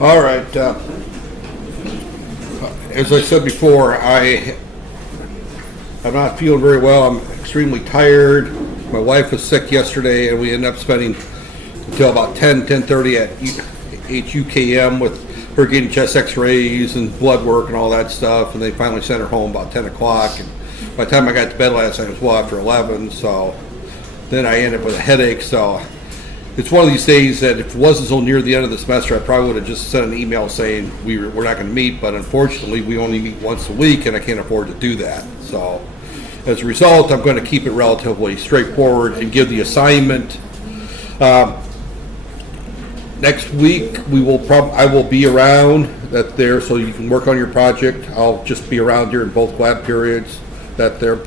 All right. As I said before, I'm not feeling very well. I'm extremely tired. My wife was sick yesterday, and we ended up spending until about 10:30 at HUKM with her getting chest x-rays and blood work and all that stuff, and they finally sent her home about 10 o'clock. And by the time I got to bed last night, it was well after 11, so then I ended up with a headache. So it's one of these days that if it wasn't so near the end of the semester, I probably would have just sent an email saying we're not going to meet, but unfortunately we only meet once a week, and I can't afford to do that. So as a result, I'm going to keep it relatively straightforward and give the assignment. Next week I will be around there, so you can work on your project. I'll just be around during both lab periods there.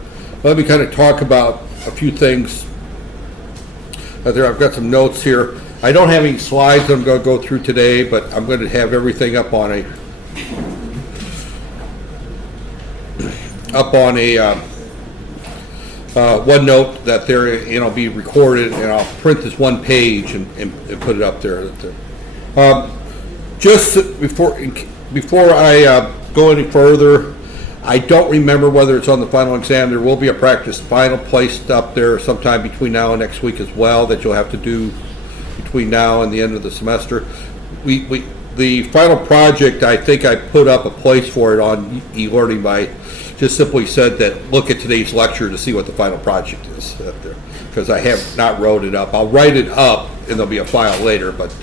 Let me kind of talk about a few things there. I've got some notes here. I don't have any slides that I'm going to go through today, but I'm going to have everything up on a OneNote that there, be recorded, and I'll print this one page and put it up there. Just before I go any further, I don't remember whether it's on the final exam. There will be a practice final placed up there sometime between now and next week as well that you'll have to do between now and the end of the semester. The final project, I think I put up a place for it on e-learning by just simply said that look at today's lecture to see what the final project is there, because I have not wrote it up. I'll write it up and there'll be a file later, but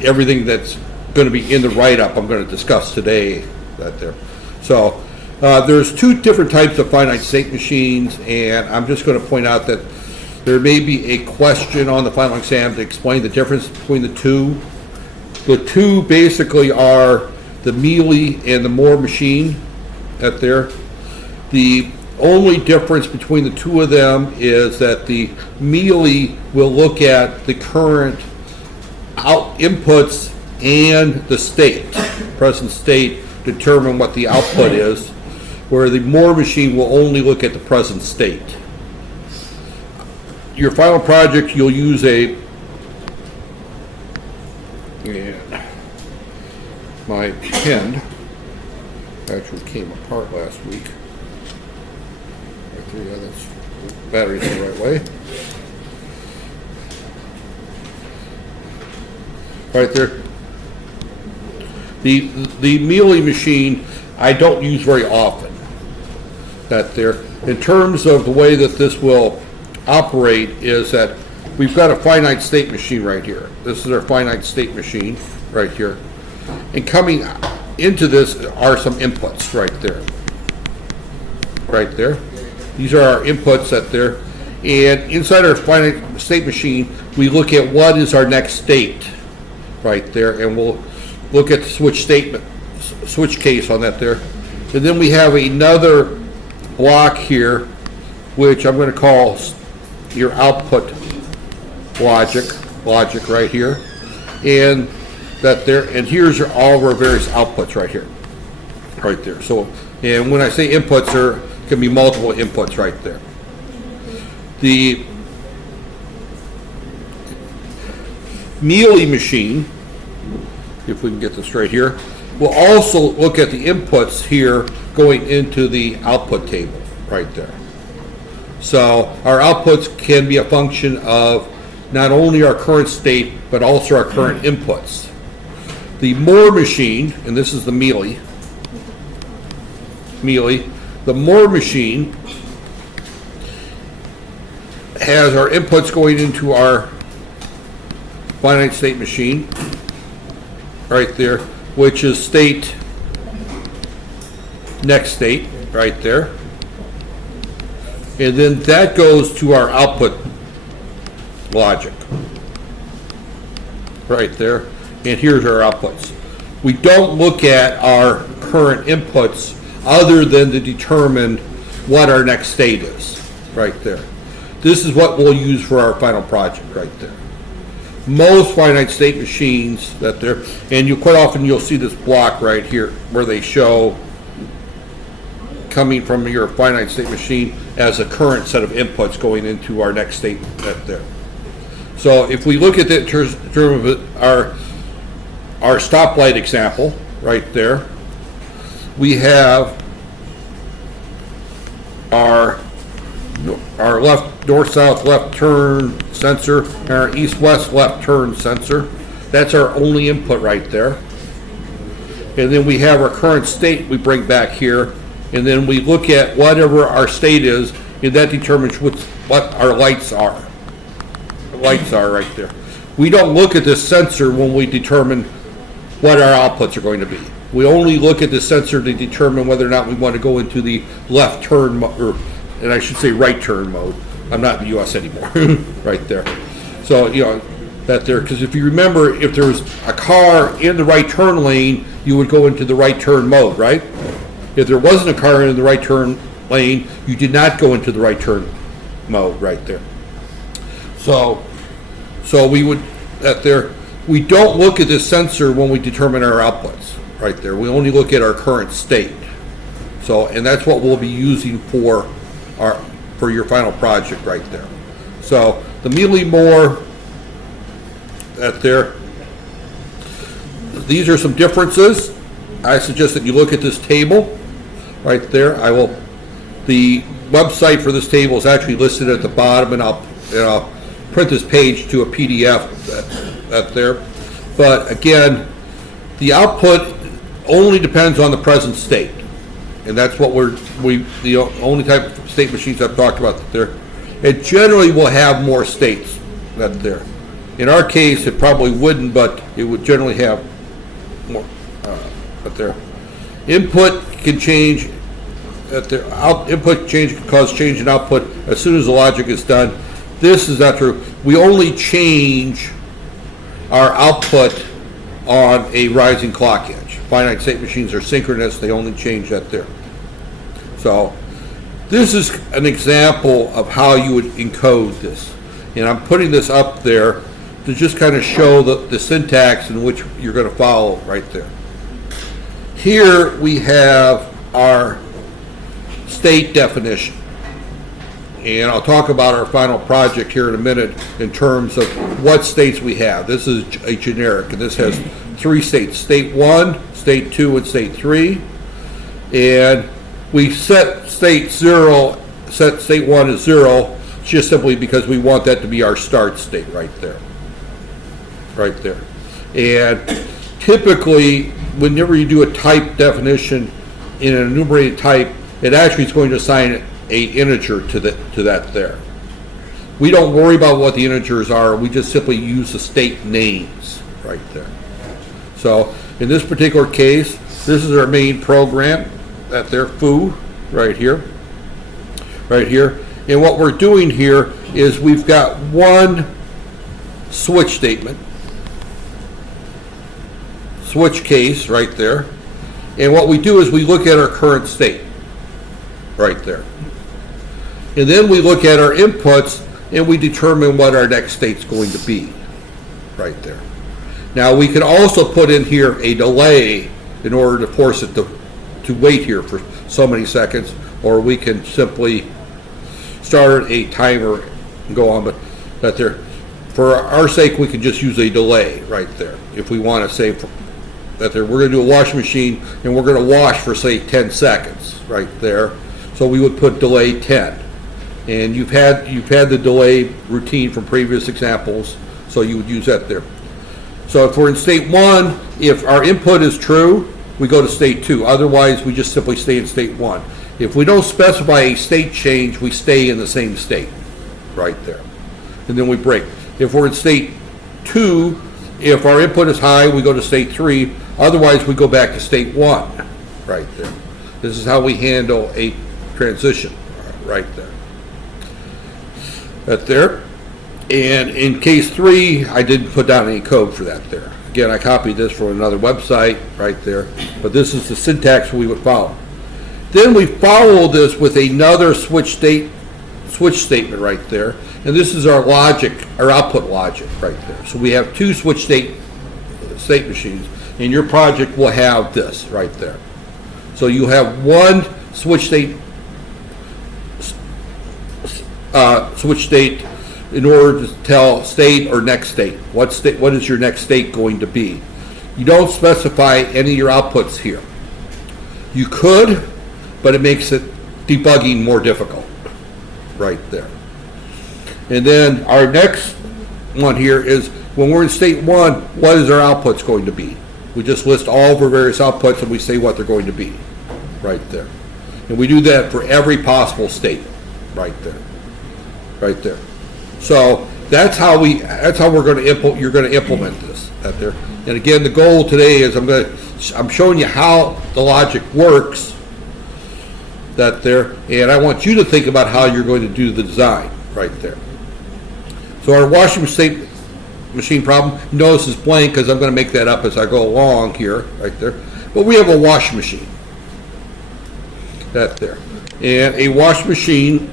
everything that's going to be in the write-up I'm going to discuss today there. So there's two different types of finite state machines, and I'm just going to point out that there may be a question on the final exam to explain the difference between the two. The two basically are the Mealy and the Moore machine there. The only difference between the two of them is that the Mealy will look at the current inputs and the state, present state, determine what the output is, where the Moore machine will only look at the present state. Your final project, you'll use my pen actually came apart last week. Right there, yeah, that's battery's the right way. Right there. The Mealy machine I don't use very often. There. In terms of the way that this will operate is that we've got a finite state machine right here. This is our finite state machine right here. And coming into this are some inputs right there. Right there. These are our inputs there. And inside our finite state machine, we look at what is our next state right there, and we'll look at the switch case on that there. And then we have another block here, which I'm going to call your output logic right here. And and here's all of our various outputs right here, right there. So, and when I say inputs, there can be multiple inputs right there. The Mealy machine, if we can get this straight here, will also look at the inputs here going into the output table right there. So our outputs can be a function of not only our current state, but also our current inputs. The Moore machine, and this is the Mealy, the Moore machine has our inputs going into our finite state machine right there, which is state, next state right there. And then that goes to our output logic right there. And here's our outputs. We don't look at our current inputs other than to determine what our next state is right there. This is what we'll use for our final project right there. Most finite state machines there, and quite often you'll see this block right here where they show coming from your finite state machine as a current set of inputs going into our next state there. So if we look at it in terms of our our stoplight example right there. We have our left, north-south left turn sensor, and our east-west left turn sensor. That's our only input right there. And then we have our current state we bring back here, and then we look at whatever our state is, and that determines what our lights are. The lights are right there. We don't look at this sensor when we determine what our outputs are going to be. We only look at the sensor to determine whether or not we want to go into the left turn, and I should say right turn mode. I'm not in the U.S. anymore, right there. So, that there, because if you remember, if there was a car in the right turn lane, you would go into the right turn mode, right? If there wasn't a car in the right turn lane, you did not go into the right turn mode right there. So we would, we don't look at this sensor when we determine our outputs right there. We only look at our current state. So, and that's what we'll be using for your final project right there. So the Mealy Moore, these are some differences. I suggest that you look at this table right there. The website for this table is actually listed at the bottom, and I'll print this page to a PDF there. But again, the output only depends on the present state, and that's what the only type of state machines I've talked about there. It generally will have more states there. In our case, it probably wouldn't, but it would generally have more. Input can change. Input change can cause change in output as soon as the logic is done. This is not true. We only change our output on a rising clock edge. Finite state machines are synchronous. They only change that there. So this is an example of how you would encode this. And I'm putting this up there to just kind of show the syntax in which you're going to follow right there. Here we have our state definition. And I'll talk about our final project here in a minute in terms of what states we have. This is a generic, and this has 3 states: state 1, state 2, and state 3. And we set state 1 as 0 just simply because we want that to be our start state right there. Right there. And typically, whenever you do a type definition in an enumerated type, it actually is going to assign a integer to that there. We don't worry about what the integers are. We just simply use the state names right there. So in this particular case, this is our main program that there, foo, right here. And what we're doing here is we've got one switch statement, switch case right there. And what we do is we look at our current state right there. And then we look at our inputs and we determine what our next state's going to be right there. Now we can also put in here a delay in order to force it to wait here for so many seconds, or we can simply start a timer and go on. But there, for our sake, we can just use a delay right there. If we want to say that we're going to do a washing machine and we're going to wash for say 10 seconds right there. So we would put delay 10. And you've had the delay routine from previous examples, so you would use that there. So if we're in state 1, if our input is true, we go to state 2. Otherwise, we just simply stay in state 1. If we don't specify a state change, we stay in the same state right there. And then we break. If we're in state 2, if our input is high, we go to state 3. Otherwise, we go back to state 1 right there. This is how we handle a transition right there. That there. And in case 3, I didn't put down any code for that there. Again, I copied this from another website right there, but this is the syntax we would follow. Then we follow this with another switch statement right there, and this is our logic, our output logic right there. So we have 2 switch state machines, and your project will have this right there. So you have one switch state in order to tell state or next state. What is your next state going to be? You don't specify any of your outputs here. You could, but it makes it debugging more difficult right there. And then our next one here is when we're in state 1, what is our outputs going to be? We just list all of our various outputs and we say what they're going to be right there. And we do that for every possible state right there. Right there. So that's how we're going to you're going to implement this out there. And again, the goal today is I'm showing you how the logic works that there, and I want you to think about how you're going to do the design right there. So our washing machine problem, you notice is blank because I'm going to make that up as I go along here right there. But we have a washing machine that there, and a washing machine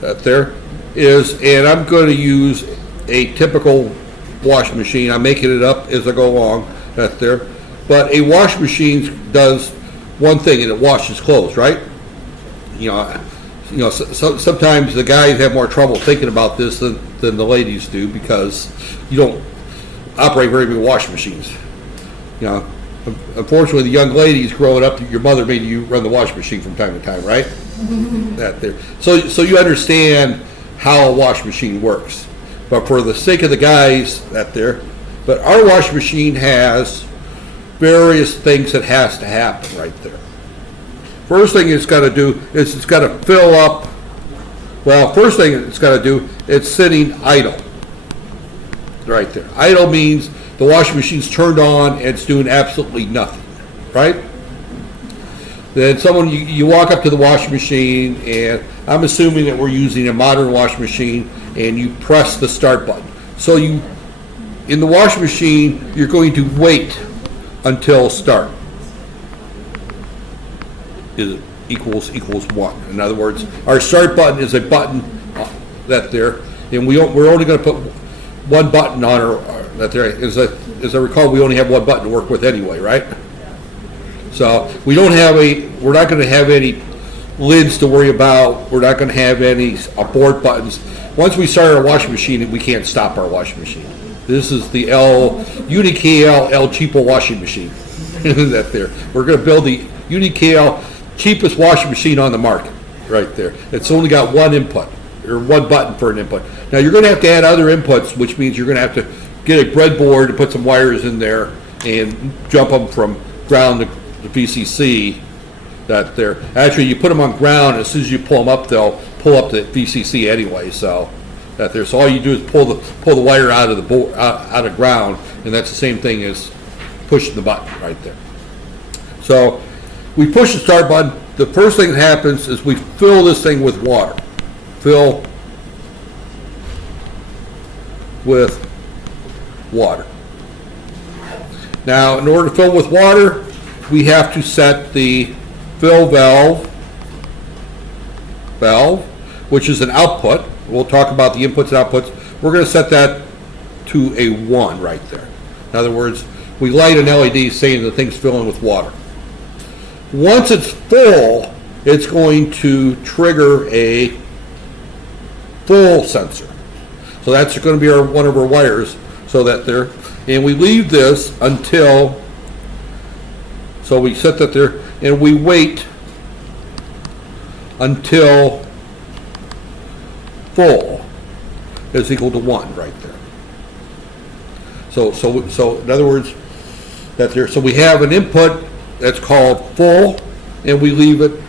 that there is, and I'm going to use a typical washing machine. I'm making it up as I go along that there. But a washing machine does one thing, and it washes clothes, right? So sometimes the guys have more trouble thinking about this than the ladies do because you don't operate very many washing machines. Unfortunately, the young ladies growing up, your mother made you run the washing machine from time to time, right? That there. So you understand how a washing machine works. But for the sake of the guys that there, but our washing machine has various things that has to happen right there. First thing it's got to do is it's got to fill up. Well, first thing it's got to do, it's sitting idle right there. Idle means the washing machine's turned on and it's doing absolutely nothing, right? Then you walk up to the washing machine, and I'm assuming that we're using a modern washing machine, and you press the start button. So in the washing machine, you're going to wait until start equals 1. In other words, our start button is a button that there, and we're only going to put one button on that there. As I recall, we only have one button to work with anyway, right? So we're not going to have any lids to worry about. We're not going to have any abort buttons. Once we start our washing machine, we can't stop our washing machine. This is the UniKL El Cheapo washing machine. That there. We're going to build the UniKL cheapest washing machine on the market right there. It's only got one input, or one button for an input. Now you're going to have to add other inputs, which means you're going to have to get a breadboard and put some wires in there and jump them from ground to VCC that there. Actually, you put them on ground, as soon as you pull them up, they'll pull up the VCC anyway. So that there. So all you do is pull the wire out of the board, out of ground, and that's the same thing as pushing the button right there. So we push the start button. The first thing that happens is we fill this thing with water. Fill with water. Now, in order to fill with water, we have to set the fill valve, which is an output. We'll talk about the inputs and outputs. We're going to set that to a 1 right there. In other words, we light an LED saying the thing's filling with water. Once it's full, it's going to trigger a full sensor. So that's going to be one of our wires. So that there, and we leave this until. So we set that there, and we wait until full is equal to 1 right there. So in other words, that there. So we have an input that's called full, and we leave it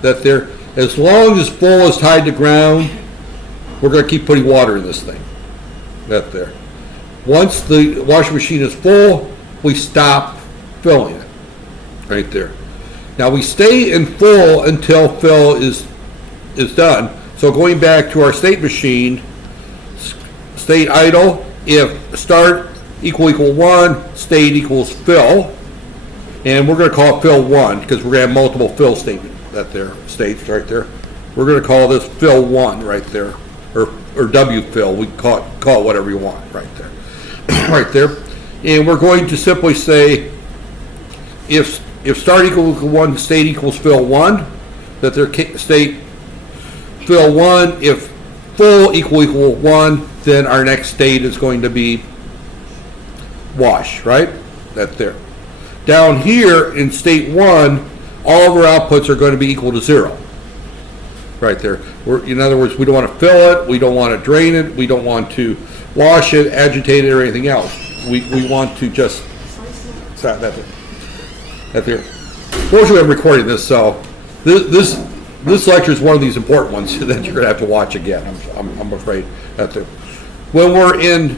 that there. As long as full is tied to ground, we're going to keep putting water in this thing. That there. Once the washing machine is full, we stop filling it right there. Now we stay in full until fill is done. So going back to our state machine, state idle, if start equal 1, state equals fill, and we're going to call it fill 1 because we're going to have multiple fill states right there. We're going to call this fill 1 right there, or W fill. We call it whatever you want right there. Right there, and we're going to simply say if start equals 1, state equals fill 1, that their state fill 1. If full equal 1, then our next state is going to be wash, right? that there. Down here in state 1, all of our outputs are going to be equal to 0. Right there. In other words, we don't want to fill it, we don't want to drain it, we don't want to wash it, agitate it, or anything else. We want to just stop that there. Fortunately, I'm recording this, so this lecture is one of these important ones that you're going to have to watch again. I'm afraid that there. When we're in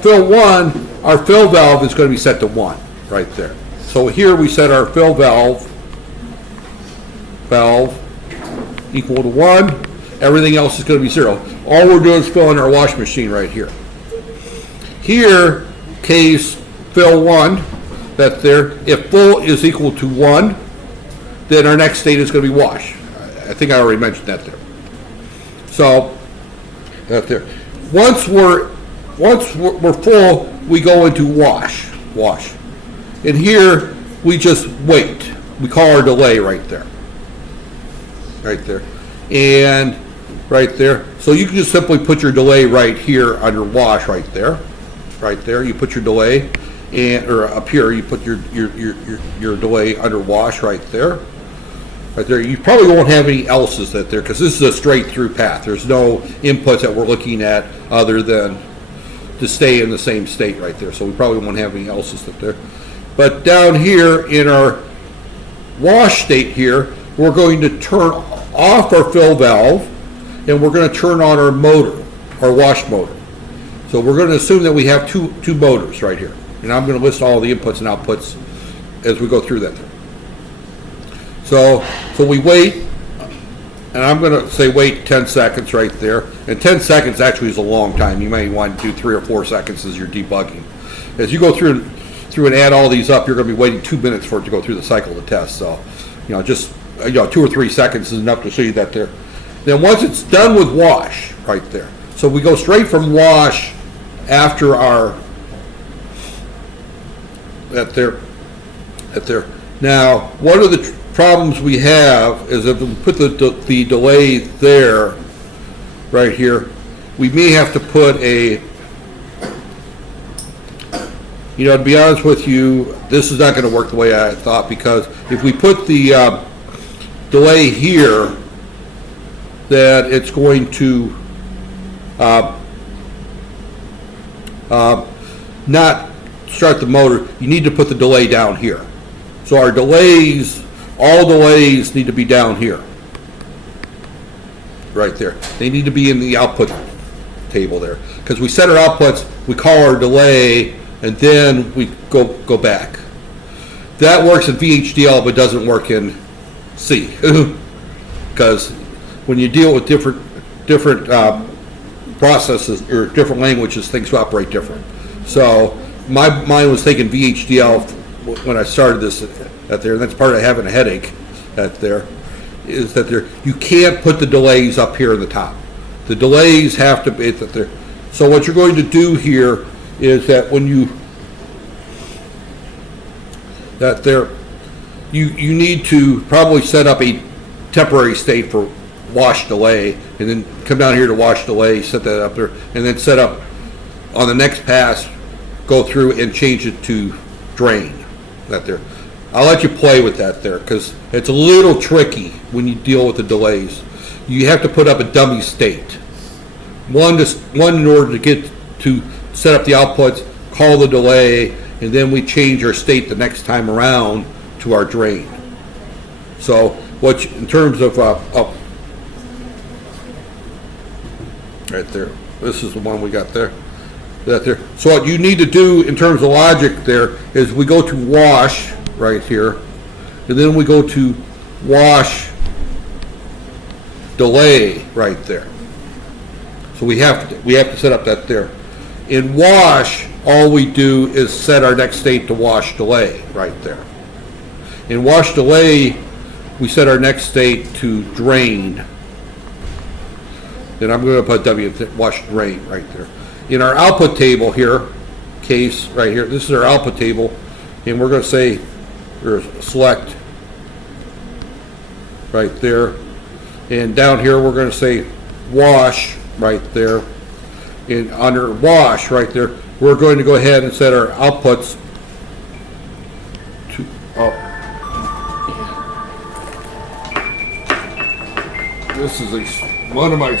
fill 1, our fill valve is going to be set to 1 right there. So here we set our fill valve equal to 1. Everything else is going to be 0. All we're doing is filling our wash machine right here. Here, case fill 1, that there, if full is equal to 1, then our next state is going to be wash. I think I already mentioned that there. So, that there. Once we're full, we go into wash. And here, we just wait. We call our delay right there. And right there. So you can just simply put your delay right here under wash right there. You put your delay, or up here you put your delay under wash right there. You probably won't have any else's that there, because this is a straight through path. There's no inputs that we're looking at other than to stay in the same state right there. So we probably won't have any else's up there. But down here in our wash state here, we're going to turn off our fill valve, and we're going to turn on our motor, our wash motor. So we're going to assume that we have two motors right here. And I'm going to list all the inputs and outputs as we go through that. So we wait, and I'm going to say wait 10 seconds right there. And 10 seconds actually is a long time. You may want to do 3 or 4 seconds as you're debugging. As you go through and add all these up, you're going to be waiting 2 minutes for it to go through the cycle of the test. So, just 2 or 3 seconds is enough to show you that there. Then once it's done with wash right there, so we go straight from wash after our that there. Now, one of the problems we have is if we put the delay there, right here, we may have to put a, to be honest with you, this is not going to work the way I thought, because if we put the delay here, that it's going to not start the motor. You need to put the delay down here. So our delays, all delays need to be down here. Right there. They need to be in the output table there. Because we set our outputs, we call our delay, and then we go back. That works in VHDL, but doesn't work in C. Because when you deal with different processes or different languages, things operate different. So mine was taking VHDL when I started this at there, and that's part of having a headache at there, is that you can't put the delays up here in the top. The delays have to be at there. So what you're going to do here is that when you you need to probably set up a temporary state for wash delay, and then come down here to wash delay, set that up there, and then set up on the next pass, go through and change it to drain. That there. I'll let you play with that there, because it's a little tricky when you deal with the delays. You have to put up a dummy state. One in order to set up the outputs, call the delay, and then we change our state the next time around to our drain. So in terms of right there, this is the one we got there. That there. So what you need to do in terms of logic there is we go to wash right here, and then we go to wash delay right there. So we have to set up that there. In wash, all we do is set our next state to wash delay right there. In wash delay, we set our next state to drain. Then I'm going to put W, wash drain right there. In our output table here, case right here, this is our output table, and we're going to say, or select right there, and down here we're going to say wash right there, and under wash right there, we're going to go ahead and set our outputs Oh. This is one of my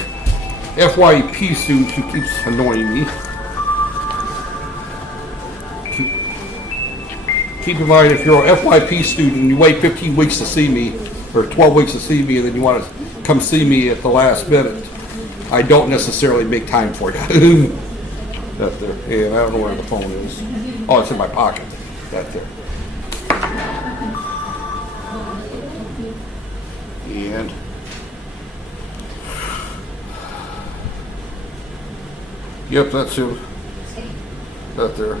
FYP students who keeps annoying me. Keep in mind, if you're an FYP student and you wait 15 weeks to see me, or 12 weeks to see me, and then you want to come see me at the last minute, I don't necessarily make time for you. That there. And I don't know where the phone is. Oh, it's in my pocket. That there. And yep, that's him. That there.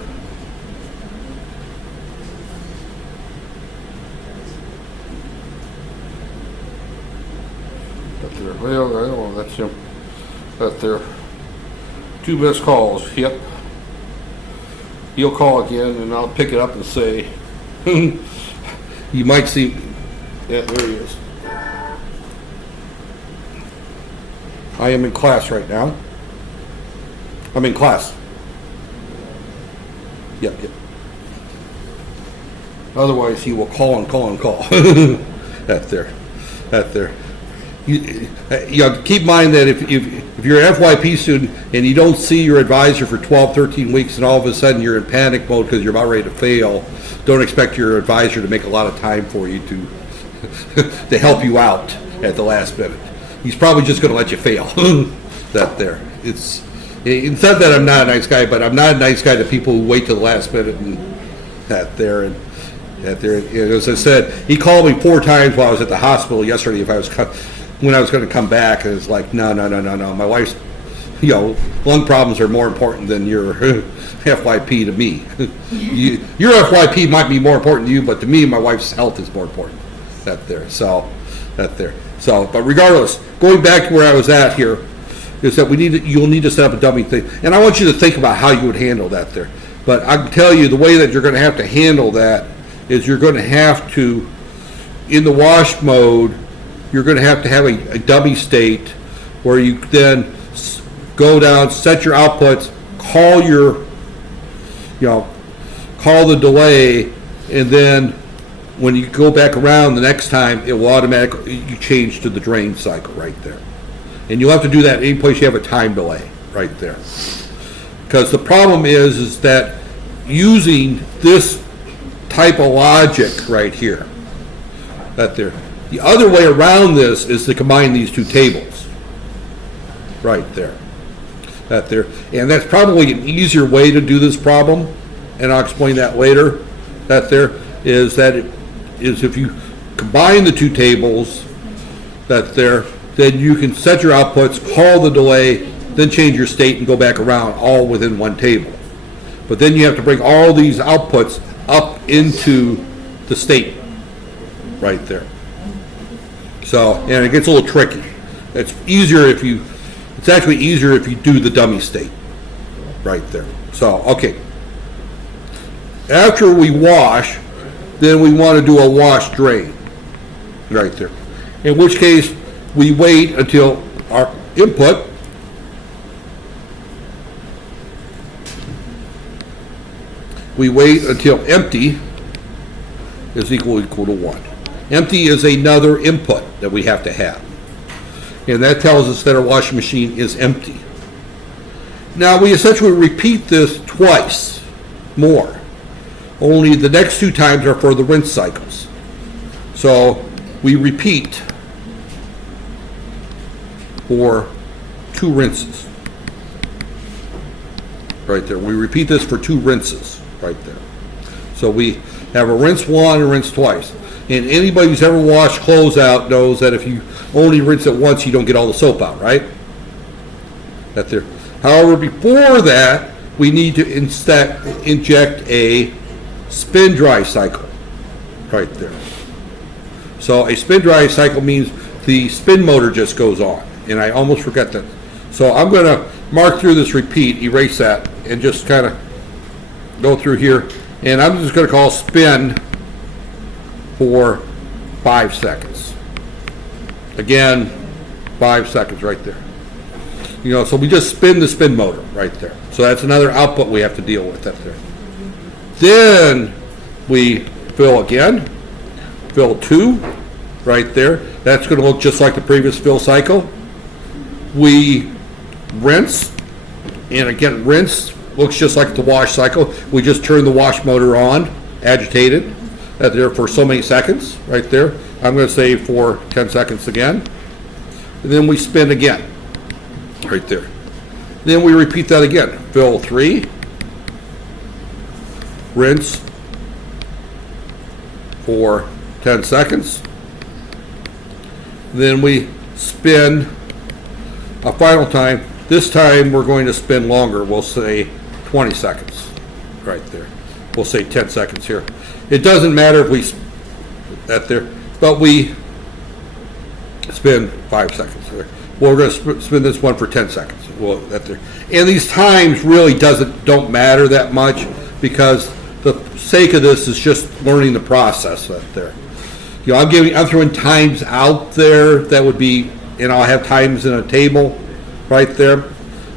That there. Well, I don't know. That's him. That there. 2 missed calls. Yep. He'll call again, and I'll pick it up and say, you might see. Yeah, there he is. I am in class right now. I'm in class. Yep. Otherwise, he will call and call and call. That there. You keep in mind that if you're an FYP student and you don't see your advisor for 12, 13 weeks, and all of a sudden you're in panic mode because you're about ready to fail, don't expect your advisor to make a lot of time for you to to help you out at the last minute. He's probably just going to let you fail. That there. It's not that I'm not a nice guy, but I'm not a nice guy to people who wait till the last minute and that there. And as I said, he called me 4 times while I was at the hospital yesterday when I was going to come back, and it's like, no. My wife's, lung problems are more important than your FYP to me. Your FYP might be more important to you, but to me, my wife's health is more important. That there. So, but regardless, going back to where I was at here, is that you'll need to set up a dummy thing. And I want you to think about how you would handle that there. But I can tell you the way that you're going to have to handle that is you're going to have to, in the wash mode, you're going to have a dummy state where you then go down, set your outputs, call call the delay, and then when you go back around the next time, it will automatically, you change to the drain cycle right there. And you'll have to do that any place you have a time delay right there. Because the problem is that using this type of logic right here, that there. The other way around this is to combine these 2 tables, right there, that there. And that's probably an easier way to do this problem, and I'll explain that later. That there is if you combine the 2 tables, that there, then you can set your outputs, call the delay, then change your state and go back around all within 1 table. But then you have to bring all these outputs up into the state right there. So, and it gets a little tricky. It's actually easier if you do the dummy state right there. So, okay. After we wash, then we want to do a wash drain right there. In which case, we wait until our input empty is equal to 1. Empty is another input that we have to have. And that tells us that our washing machine is empty. Now we essentially repeat this twice more. Only the next 2 times are for the rinse cycles. So we repeat for 2 rinses. Right there. We repeat this for 2 rinses. Right there. So we have a rinse 1 and rinse twice. And anybody who's ever washed clothes out knows that if you only rinse it once, you don't get all the soap out, right? That there. However, before that, we need to inject a spin dry cycle right there. So a spin dry cycle means the spin motor just goes on. And I almost forgot that. So I'm going to mark through this repeat, erase that, and just kind of go through here. And I'm just going to call spin for 5 seconds. Again, 5 seconds right there. So we just spin the spin motor right there. So that's another output we have to deal with up there. Then we fill again, fill 2, right there. That's going to look just like the previous fill cycle. We rinse, and again, rinse looks just like the wash cycle. We just turn the wash motor on, agitated, there for so many seconds, right there. I'm going to say for 10 seconds again. And then we spin again, right there. Then we repeat that again. Fill 3, rinse for 10 seconds. Then we spin a final time. This time we're going to spin longer. We'll say 20 seconds, right there. We'll say 10 seconds here. It doesn't matter if we that there, but we spin 5 seconds there. Well, we're going to spin this one for 10 seconds. Well, that there, and these times really don't matter that much, because the sake of this is just learning the process right there. You know, I'm throwing times out there that would be, and I'll have times in a table right there,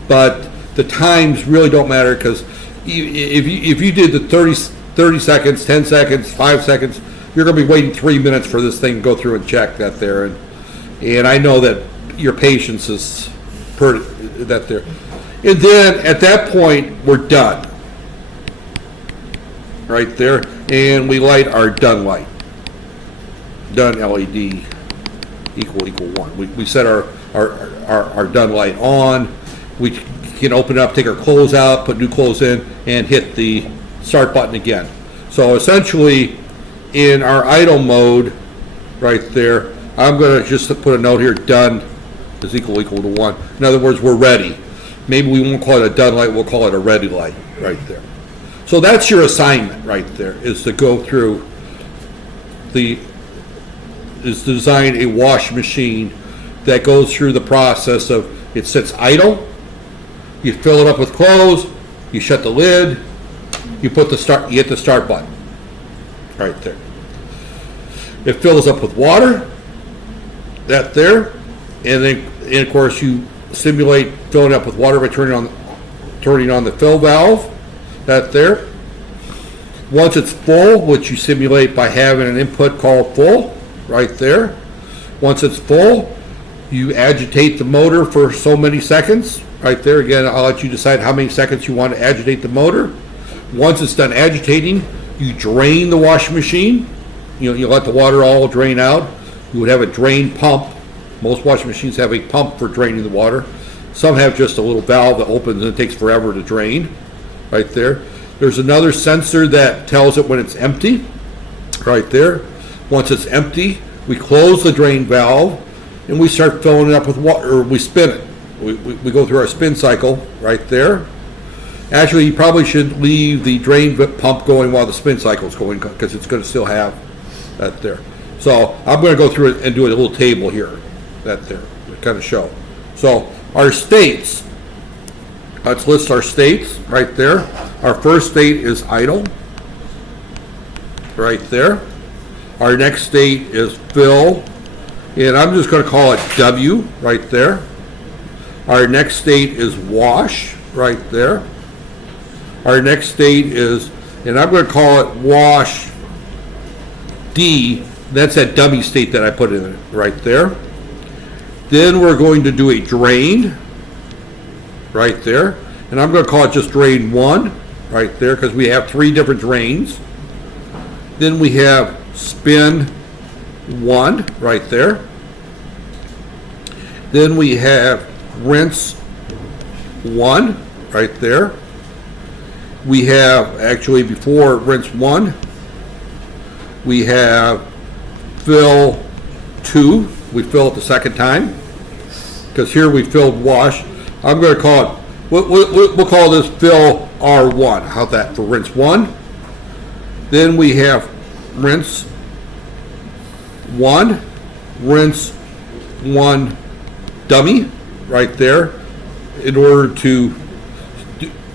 but the times really don't matter, because if you did the 30 seconds, 10 seconds, 5 seconds, you're going to be waiting 3 minutes for this thing to go through and check that there, and I know that your patience is that there. And then at that point we're done, right there, and we light our done light. Done LED equal 1. We set our done light on. We can open it up, take our clothes out, put new clothes in, and hit the start button again. So essentially, in our idle mode, right there, I'm going to just put a note here: done is equal to 1. In other words, we're ready. Maybe we won't call it a done light; we'll call it a ready light, right there. So that's your assignment, right there: is to go through is to design a wash machine that goes through the process of, it sits idle, you fill it up with clothes, you shut the lid, you hit the start button, right there. It fills up with water, that there, and then of course you simulate filling up with water by turning on the fill valve, that there. Once it's full, which you simulate by having an input called full, right there. Once it's full, you agitate the motor for so many seconds, right there. Again, I'll let you decide how many seconds you want to agitate the motor. Once it's done agitating, you drain the washing machine. You let the water all drain out. You would have a drain pump. Most washing machines have a pump for draining the water. Some have just a little valve that opens and it takes forever to drain, right there. There's another sensor that tells it when it's empty, right there. Once it's empty, we close the drain valve and we start filling it up with water, or we spin it. We go through our spin cycle right there. Actually, you probably should leave the drain pump going while the spin cycle is going, because it's going to still have that there. So I'm going to go through it and do a little table here, that there, to kind of show. So our states, let's list our states right there. Our first state is idle, right there. Our next state is fill, and I'm just going to call it W, right there. Our next state is wash, right there. Our next state is, and I'm going to call it wash D. That's that dummy state that I put in it, right there. Then we're going to do a drain, right there. And I'm going to call it just drain 1, right there, because we have 3 different drains. Then we have spin 1, right there. Then we have rinse 1, right there. We have, actually before rinse 1, we have fill 2. We fill it the second time, because here we filled wash. I'm going to call it, we'll call this fill R1. How's that for rinse 1? Then we have rinse 1, rinse 1 dummy, right there, in order to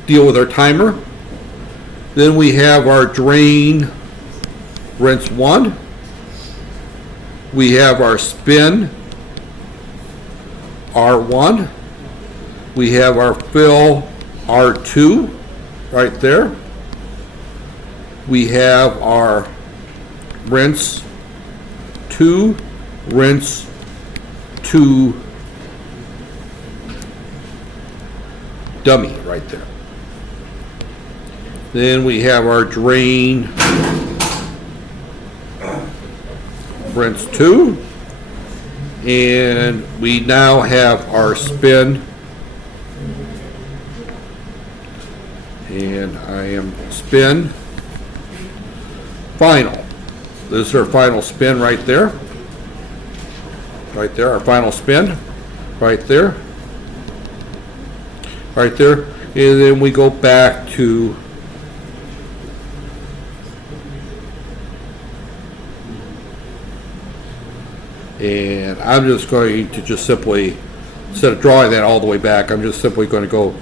deal with our timer. Then we have our drain, rinse 1. We have our spin, R1. We have our fill, R2, right there. We have our rinse, 2, rinse, 2, dummy right there. Then we have our drain, rinse 2, and we now have our spin, and I am spin, final. This is our final spin right there. Right there, our final spin, right there. Right there, and then we go back to and I'm just going to just simply, instead of drawing that all the way back, I'm just simply going to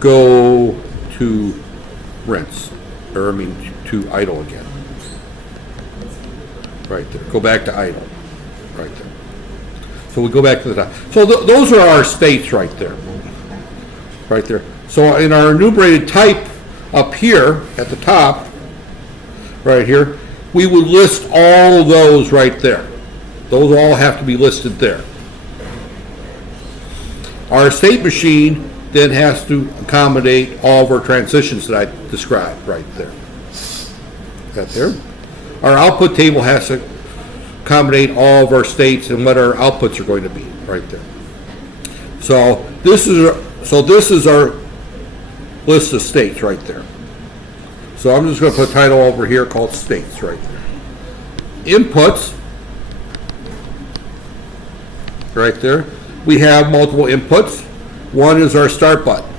go to rinse, or I mean to idle again. Right there, go back to idle, right there. So we go back to the top. So those are our states right there. Right there. So in our enumerated type up here at the top, right here, we would list all of those right there. Those all have to be listed there. Our state machine then has to accommodate all of our transitions that I described right there. That there. Our output table has to accommodate all of our states and what our outputs are going to be right there. So this is our list of states right there. So I'm just going to put a title over here called states right there. Inputs, right there. We have multiple inputs. One is our start button.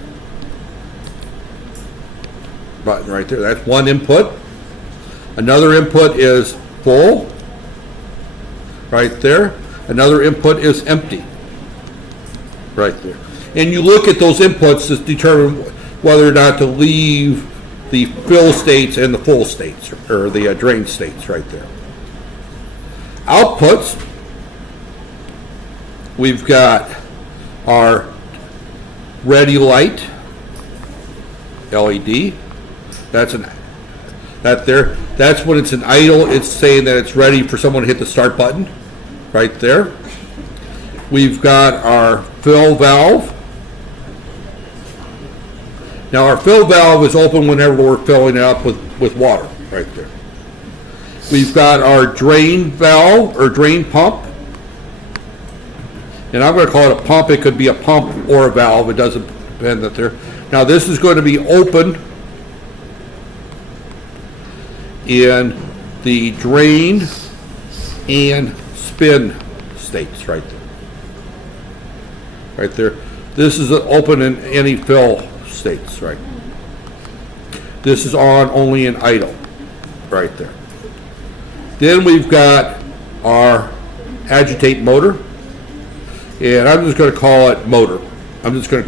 Button right there. That's one input. Another input is full. Right there. Another input is empty. Right there. And you look at those inputs to determine whether or not to leave the fill states and the full states, or the drain states right there. Outputs, we've got our ready light, LED. That's when it's an idle, it's saying that it's ready for someone to hit the start button, right there. We've got our fill valve. Now our fill valve is open whenever we're filling it up with water, right there. We've got our drain valve, or drain pump. And I'm going to call it a pump. It could be a pump or a valve. It doesn't depend that there. Now this is going to be open in the drain and spin states right there. Right there. This is open in any fill states, right? This is on only in idle, right there. Then we've got our agitate motor, and I'm just going to call it motor. We're going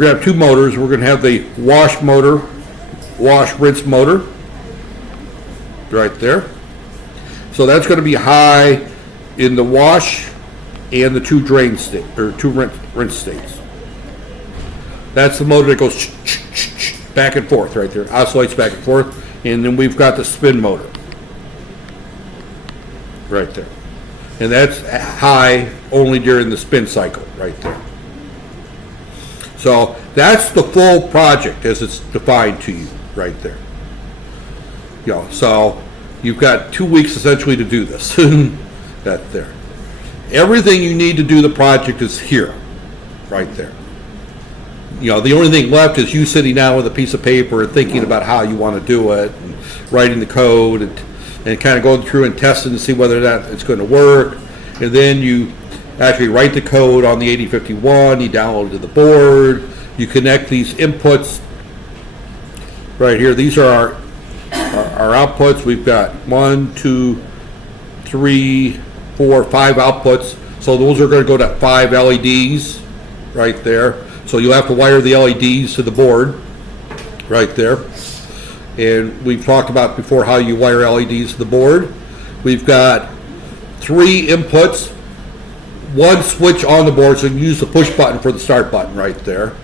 to have two motors. We're going to have the wash motor, wash rinse motor, right there. So that's going to be high in the wash and the two drain state, or two rinse states. That's the motor that goes back and forth right there, oscillates back and forth. And then we've got the spin motor right there. And that's high only during the spin cycle right there. So that's the full project as it's defined to you right there. So you've got 2 weeks essentially to do this. That there. Everything you need to do the project is here, right there. The only thing left is you sitting down with a piece of paper and thinking about how you want to do it, and writing the code, and kind of going through and testing to see whether or not it's going to work. And then you actually write the code on the 8051, you download it to the board, you connect these inputs right here. These are our outputs. We've got 1, 2, 3, 4, 5 outputs. So those are going to go to 5 LEDs right there. So you'll have to wire the LEDs to the board right there. And we've talked about before how you wire LEDs to the board. We've got 3 inputs, 1 switch on the board, so you can use the push button for the start button right there.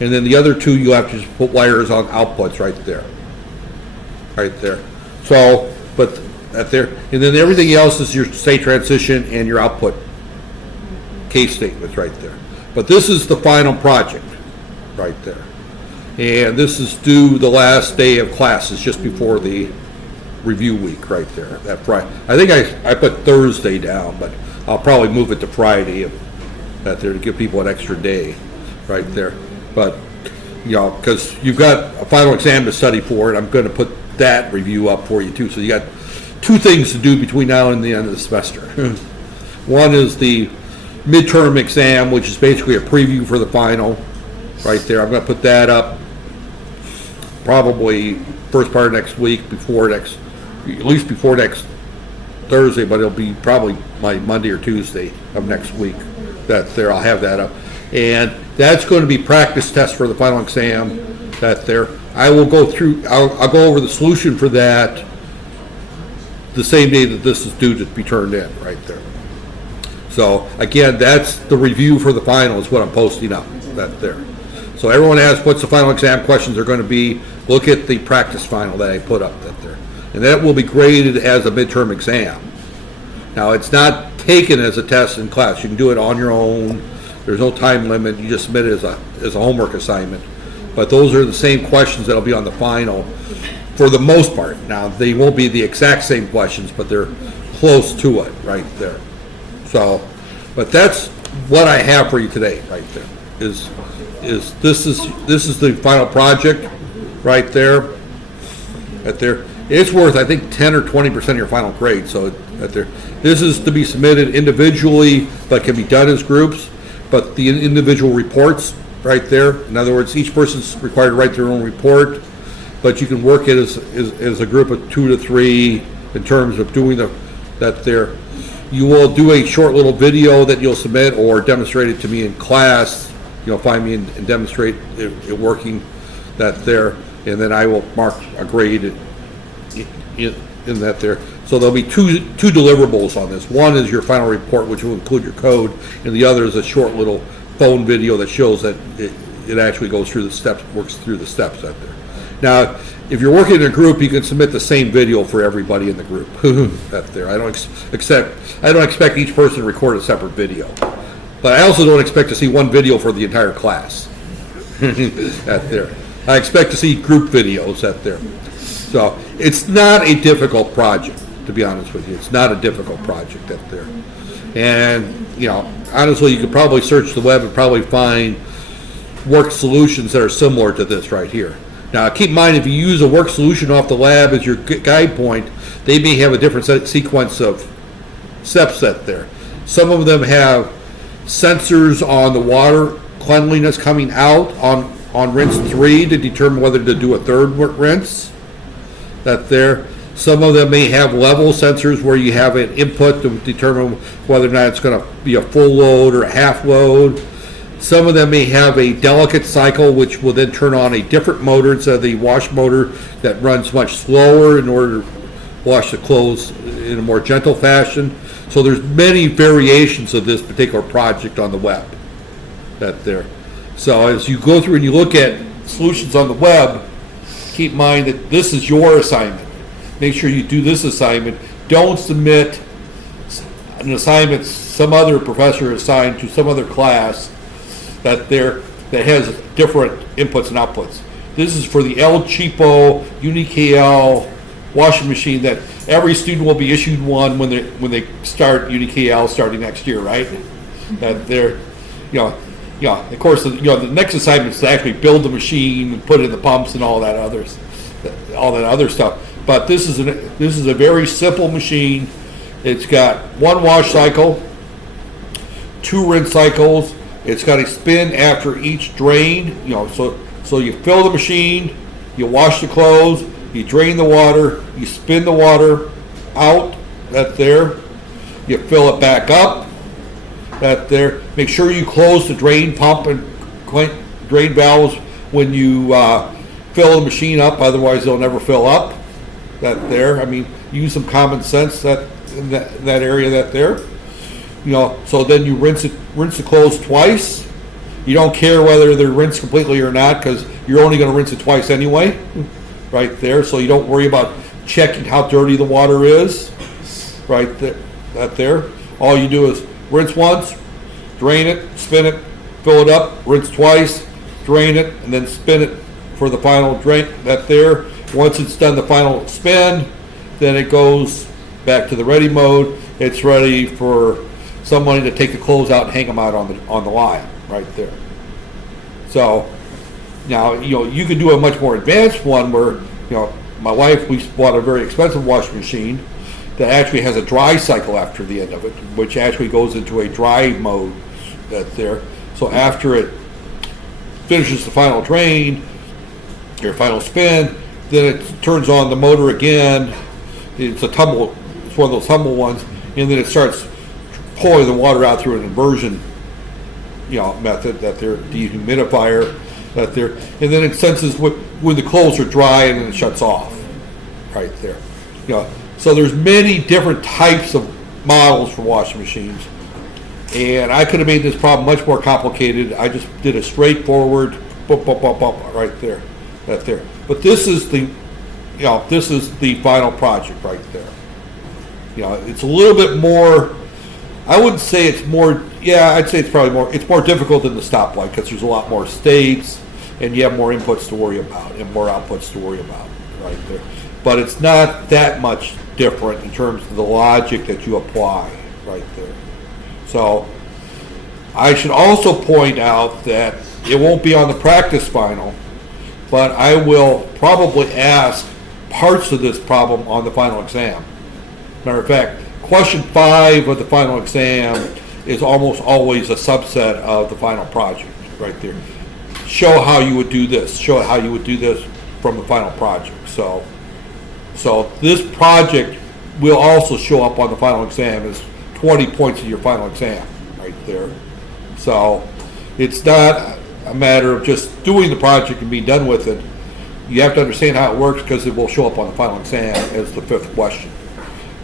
And then the other 2 you have to just put wires on outputs right there. Right there. So, but that there. And then everything else is your state transition and your output case statements right there. But this is the final project right there. And this is due the last day of classes, just before the review week right there, that Friday. I think I put Thursday down, but I'll probably move it to Friday that there to give people an extra day right there. But, you know, because you've got a final exam to study for, and I'm going to put that review up for you too. So you got two things to do between now and the end of the semester. One is the midterm exam, which is basically a preview for the final right there. I'm going to put that up probably first part of next week, at least before next Thursday, but it'll be probably my Monday or Tuesday of next week that there. I'll have that up. And that's going to be practice test for the final exam that there. I will go through, I'll go over the solution for that the same day that this is due to be turned in right there. So again, that's the review for the final is what I'm posting up that there. So everyone asks what's the final exam questions are going to be. Look at the practice final that I put up that there. And that will be graded as a midterm exam. Now it's not taken as a test in class. You can do it on your own. There's no time limit. You just submit it as a homework assignment. But those are the same questions that'll be on the final for the most part. Now they won't be the exact same questions, but they're close to it right there. So, but that's what I have for you today right there. This is the final project right there. Right there. It's worth, I think, 10 or 20% of your final grade. So that there, this is to be submitted individually, but can be done as groups. But the individual reports right there. In other words, each person's required to write their own report, but you can work it as a group of 2 to 3 in terms of doing that there. You will do a short little video that you'll submit or demonstrate it to me in class. You'll find me and demonstrate it working that there, and then I will mark a grade in that there. So there'll be two deliverables on this. One is your final report, which will include your code, and the other is a short little phone video that shows that it actually goes through the steps, works through the steps out there. Now, if you're working in a group, you can submit the same video for everybody in the group. That there. I don't expect each person to record a separate video, but I also don't expect to see one video for the entire class. That there. I expect to see group videos out there. So it's not a difficult project, to be honest with you. It's not a difficult project out there. And, you know, honestly, you could probably search the web and probably find work solutions that are similar to this right here. Now, keep in mind, if you use a work solution off the lab as your guide point, they may have a different sequence of steps set there. Some of them have sensors on the water cleanliness coming out on rinse 3 to determine whether to do a third rinse. That there. Some of them may have level sensors where you have an input to determine whether or not it's going to be a full load or a half load. Some of them may have a delicate cycle, which will then turn on a different motor instead of the wash motor that runs much slower in order to wash the clothes in a more gentle fashion. So there's many variations of this particular project on the web. That there. So as you go through and you look at solutions on the web, keep in mind that this is your assignment. Make sure you do this assignment. Don't submit an assignment some other professor assigned to some other class that has different inputs and outputs. This is for the El Cheapo UniKL washing machine that every student will be issued one when they start UniKL starting next year, right? That they're, of course, the next assignment is to actually build the machine and put it in the pumps and all that other stuff. But this is a very simple machine. It's got one wash cycle, 2 rinse cycles. It's got a spin after each drain. So you fill the machine, you wash the clothes, you drain the water, you spin the water out. That there. You fill it back up. That there. Make sure you close the drain pump and drain valves when you fill the machine up. Otherwise, they'll never fill up. That there. I mean, use some common sense in that area. That there. So then you rinse the clothes twice. You don't care whether they're rinsed completely or not because you're only going to rinse it twice anyway. Right there. So you don't worry about checking how dirty the water is, right there, that there. All you do is rinse once, drain it, spin it, fill it up, rinse twice, drain it, and then spin it for the final drain, that there. Once it's done the final spin, then it goes back to the ready mode. It's ready for somebody to take the clothes out and hang them out on the line, right there. So now, you can do a much more advanced one where, my wife, we bought a very expensive washing machine that actually has a dry cycle after the end of it, which actually goes into a dry mode that's there. So after it finishes the final drain, your final spin, then it turns on the motor again. It's one of those tumble ones, and then it starts pulling the water out through an inversion, method that there, dehumidifier that there, and then it senses when the clothes are dry, and then it shuts off, right there. So there's many different types of models for washing machines, and I could have made this problem much more complicated. I just did a straightforward, right there, that there. But this is the final project right there. It's a little bit more. I wouldn't say it's more. Yeah, I'd say it's probably more. It's more difficult than the stoplight because there's a lot more states, and you have more inputs to worry about and more outputs to worry about right there. But it's not that much different in terms of the logic that you apply right there. So I should also point out that it won't be on the practice final, but I will probably ask parts of this problem on the final exam. Matter of fact, question 5 of the final exam is almost always a subset of the final project right there. Show how you would do this. Show how you would do this from the final project. So this project will also show up on the final exam as 20 points of your final exam right there. So it's not a matter of just doing the project and being done with it. You have to understand how it works because it will show up on the final exam as the 5th question.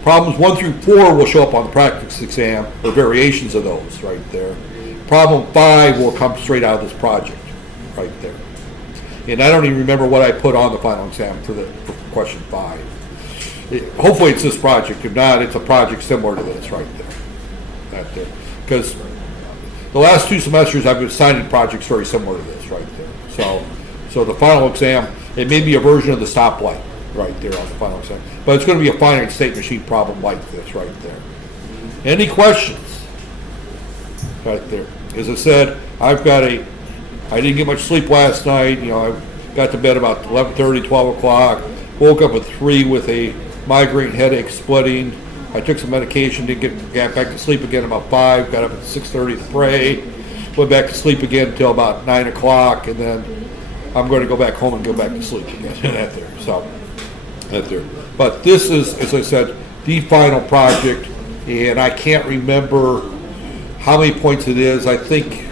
Problems 1 through 4 will show up on the practice exam, or variations of those right there. Problem 5 will come straight out of this project right there. And I don't even remember what I put on the final exam for question 5. Hopefully it's this project. If not, it's a project similar to this right there. Right there. Because the last 2 semesters I've been assigning projects very similar to this right there. So the final exam, it may be a version of the stoplight right there on the final exam. But it's going to be a finite state machine problem like this right there. Any questions? Right there. As I said, I didn't get much sleep last night. I got to bed about 11:30, 12 o'clock. Woke up at 3 with a migraine headache splitting. I took some medication, didn't get back to sleep again about 5. Got up at 6:30 to pray. Went back to sleep again until about 9 o'clock, and then I'm going to go back home and go back to sleep again. That there. So that there. But this is, as I said, the final project, and I can't remember how many points it is. I think,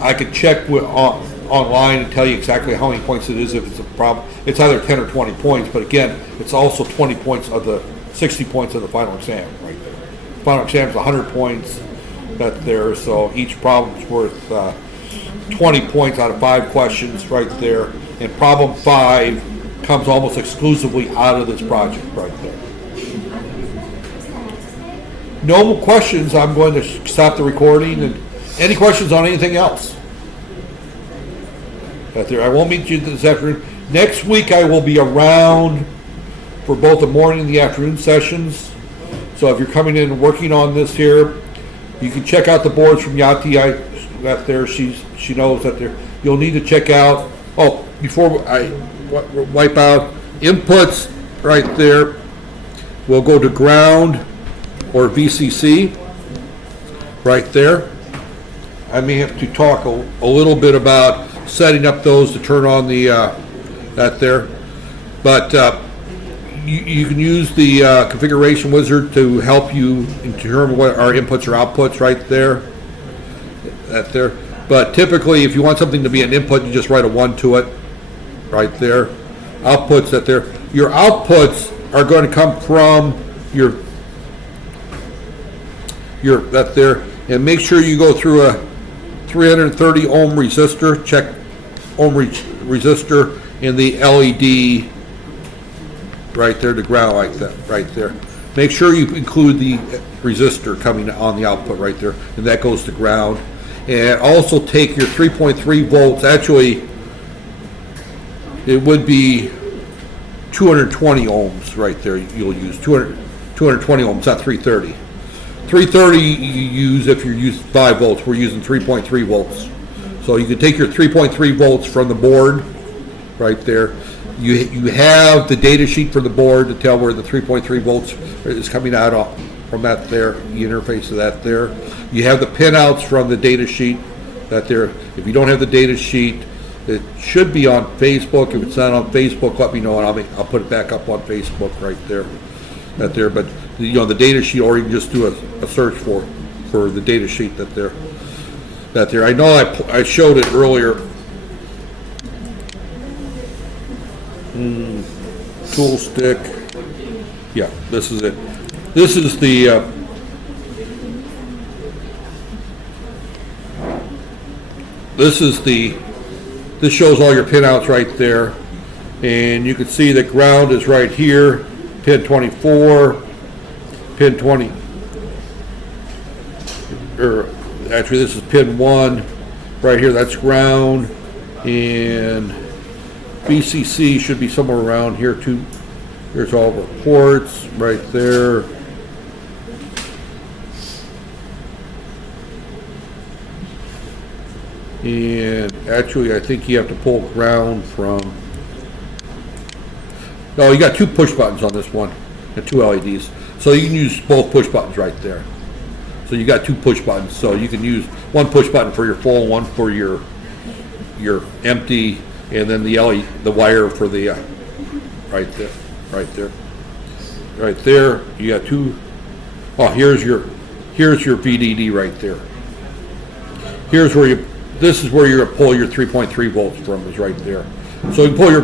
I could check online and tell you exactly how many points it is if it's a problem. It's either 10 or 20 points, but again, it's also 20 points of the 60 points of the final exam right there. The final exam is 100 points that there, so each problem's worth 20 points out of 5 questions right there. And problem 5 comes almost exclusively out of this project right there. No more questions. I'm going to stop the recording. And any questions on anything else? Right there. I won't meet you this afternoon. Next week I will be around for both the morning and the afternoon sessions. So if you're coming in and working on this here, you can check out the boards from Yati. That there, she knows that there. You'll need to check out. Oh, before I wipe out inputs, right there, we'll go to ground or VCC. Right there. I may have to talk a little bit about setting up those to turn on the that there, but you can use the configuration wizard to help you determine what our inputs or outputs right there. That there. But typically, if you want something to be an input, you just write a 1 to it, right there. Outputs that there. Your outputs are going to come from your that there, and make sure you go through a 330 ohm resistor. Check ohm resistor in the LED right there to ground like that, right there. Make sure you include the resistor coming on the output right there, and that goes to ground. And also take your 3.3 volts, actually, it would be 220 ohms right there. You'll use 220 ohms, not 330. 330 you use if you're using 5 volts. We're using 3.3 volts. So you can take your 3.3 volts from the board right there. You have the data sheet for the board to tell where the 3.3 volts is coming out from that there, the interface of that there. You have the pinouts from the data sheet that there. If you don't have the data sheet, it should be on Facebook. If it's not on Facebook, let me know, and I'll put it back up on Facebook right there, that there. But you know, the data sheet, or you can just do a search for the data sheet that there. I know I showed it earlier. Tool stick. Yeah, this is it. This is the this shows all your pinouts right there, and you can see that ground is right here, pin 24, pin 20, or actually this is pin 1 right here, that's ground, and VCC should be somewhere around here too. There's all the ports right there. And actually, I think you have to pull ground from. No, you got 2 push buttons on this one and 2 LEDs. So you can use both push buttons right there. So you got 2 push buttons. So you can use one push button for your full, one for your empty, and then the wire for the right there. You got 2. Oh, here's your VDD right there. Here's where this is where you're going to pull your 3.3 volts from, is right there. So you can pull your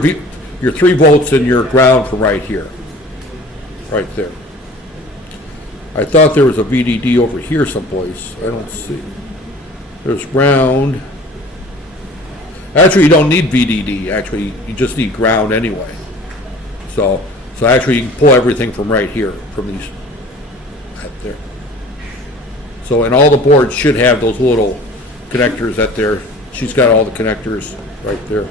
3 volts and your ground from right here, right there. I thought there was a VDD over here someplace. I don't see. There's ground. Actually, you don't need VDD. Actually, you just need ground anyway. So actually, you can pull everything from right here, from these, right there. So, and all the boards should have those little connectors that there. She's got all the connectors right there.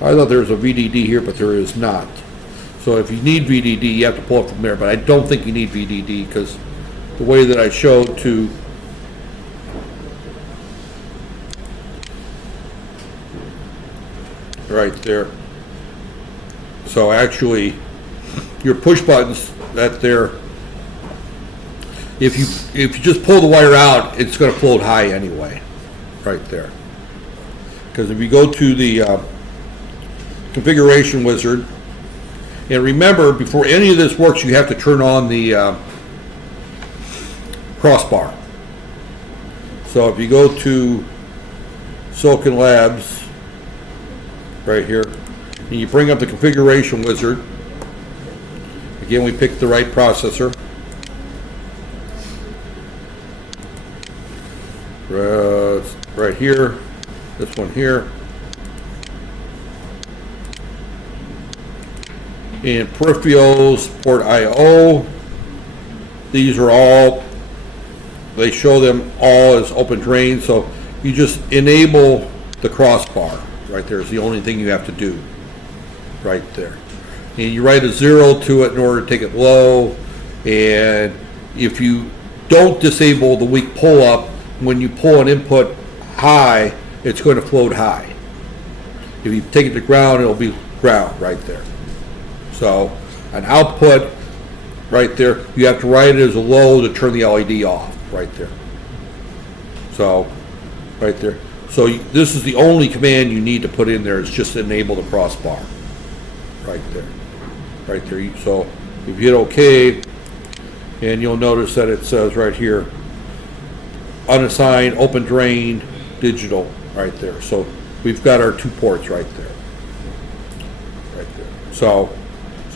I thought there was a VDD here, but there is not. So if you need VDD, you have to pull it from there, but I don't think you need VDD, because the way that I showed to right there. So actually, your push buttons that there, if you just pull the wire out, it's going to float high anyway, right there. Because if you go to the configuration wizard, and remember, before any of this works, you have to turn on the crossbar. So if you go to Silicon Labs, right here, and you bring up the configuration wizard, again, we picked the right processor. Right here, this one here. And peripherals, port I/O. These are all, they show them all as open drain, so you just enable the crossbar. Right there is the only thing you have to do. Right there. And you write a 0 to it in order to take it low. And if you don't disable the weak pull up, when you pull an input high, it's going to float high. If you take it to ground, it'll be ground right there. So an output right there, you have to write it as a low to turn the LED off right there. So right there. So this is the only command you need to put in there, is just enable the crossbar right there. Right there. So if you hit OK, and you'll notice that it says right here, unassigned, open drain, digital, right there. So we've got our 2 ports right there. Right there. So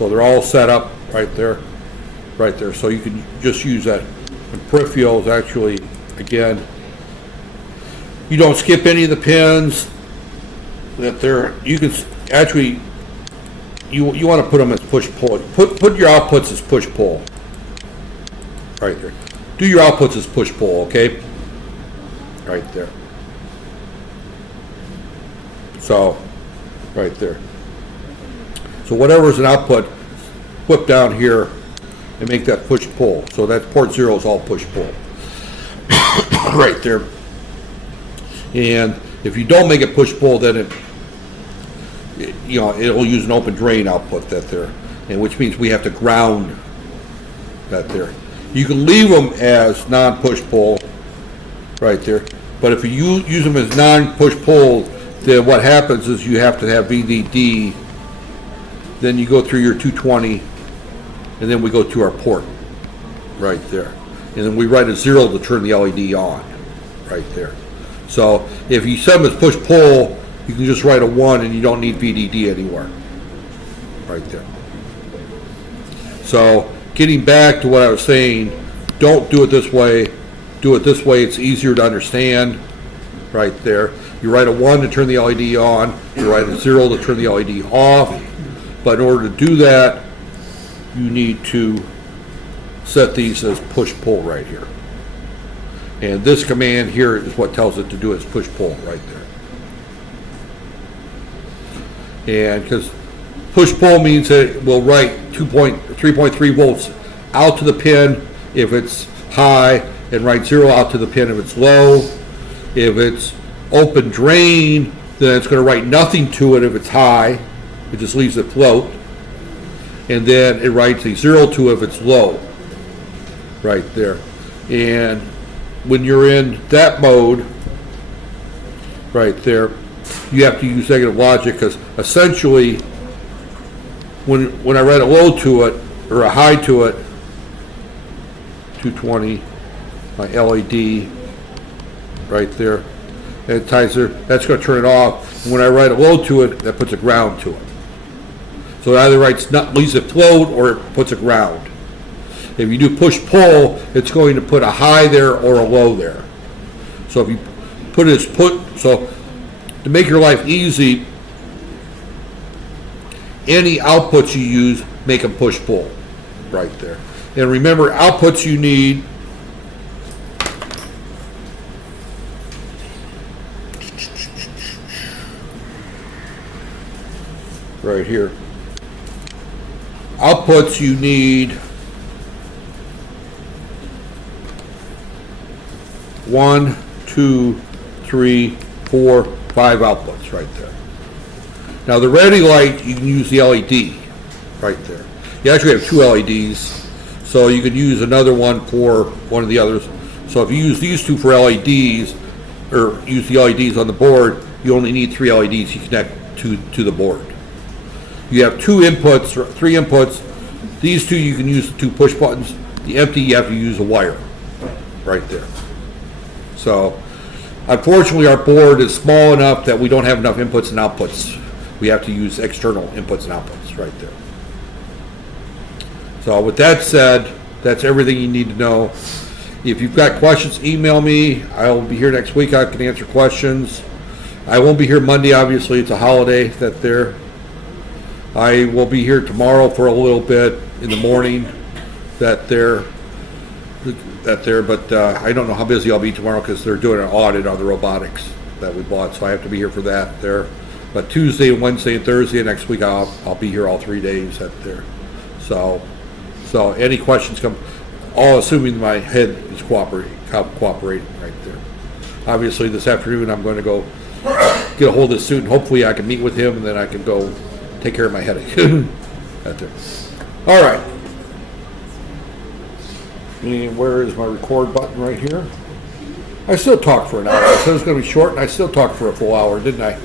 they're all set up right there. Right there. So you can just use that. And peripherals, actually, again, you don't skip any of the pins that there. You can actually, you want to put them as push push pull. Put your outputs as push pull. Right there. Do your outputs as push pull, okay? Right there. So, right there. So whatever is an output, flip down here and make that push pull. So that port 0 is all push pull. Right there. And if you don't make it push pull, then it'll use an open drain output that there, and which means we have to ground that there. You can leave them as non-push pull right there, but if you use them as non-push pull, then what happens is you have to have VDD, then you go through your 220, and then we go to our port right there, and then we write a 0 to turn the LED on right there. So if you set them as push pull, you can just write a 1 and you don't need VDD anywhere right there. So getting back to what I was saying, don't do it this way. Do it this way. It's easier to understand right there. You write a 1 to turn the LED on. You write a 0 to turn the LED off. But in order to do that, you need to set these as push-pull right here. And this command here is what tells it to do its push-pull right there. And because push-pull means that it will write 3.3 volts out to the pin if it's high, and write 0 out to the pin if it's low. If it's open drain, then it's going to write nothing to it if it's high. It just leaves it float. And then it writes a 0 to it if it's low. Right there. And when you're in that mode, right there, you have to use negative logic, because essentially when I write a low to it or a high to it, 220, my LED right there, and it ties there, that's going to turn it off. And when I write a low to it, that puts a ground to it. So it either leaves it float or it puts a ground. If you do push pull, it's going to put a high there or a low there. So if you put it as so to make your life easy, any outputs you use, make them push pull right there. And remember, outputs you need right here. Outputs you need 1, 2, 3, 4, 5 outputs right there. Now the ready light, you can use the LED right there. You actually have 2 LEDs, so you could use another one for one of the others. So if you use these 2 for LEDs, or use the LEDs on the board, you only need 3 LEDs you connect to the board. You have 2 inputs, or 3 inputs. These 2 you can use the 2 push buttons. The empty you have to use a wire right there. So unfortunately our board is small enough that we don't have enough inputs and outputs. We have to use external inputs and outputs right there. So with that said, that's everything you need to know. If you've got questions, email me. I will be here next week. I can answer questions. I won't be here Monday, obviously. It's a holiday that there. I will be here tomorrow for a little bit in the morning but I don't know how busy I'll be tomorrow because they're doing an audit on the robotics that we bought, so I have to be here for that there. But Tuesday, Wednesday, and Thursday next week, I'll be here all 3 days at there. So any questions come, all assuming my head is cooperating right there. Obviously, this afternoon I'm going to go get a hold of the student. Hopefully, I can meet with him, and then I can go take care of my headache. Right there. All right. And where is my record button? Right here. I still talked for an hour. I said it was going to be short, and I still talked for a full hour, didn't I?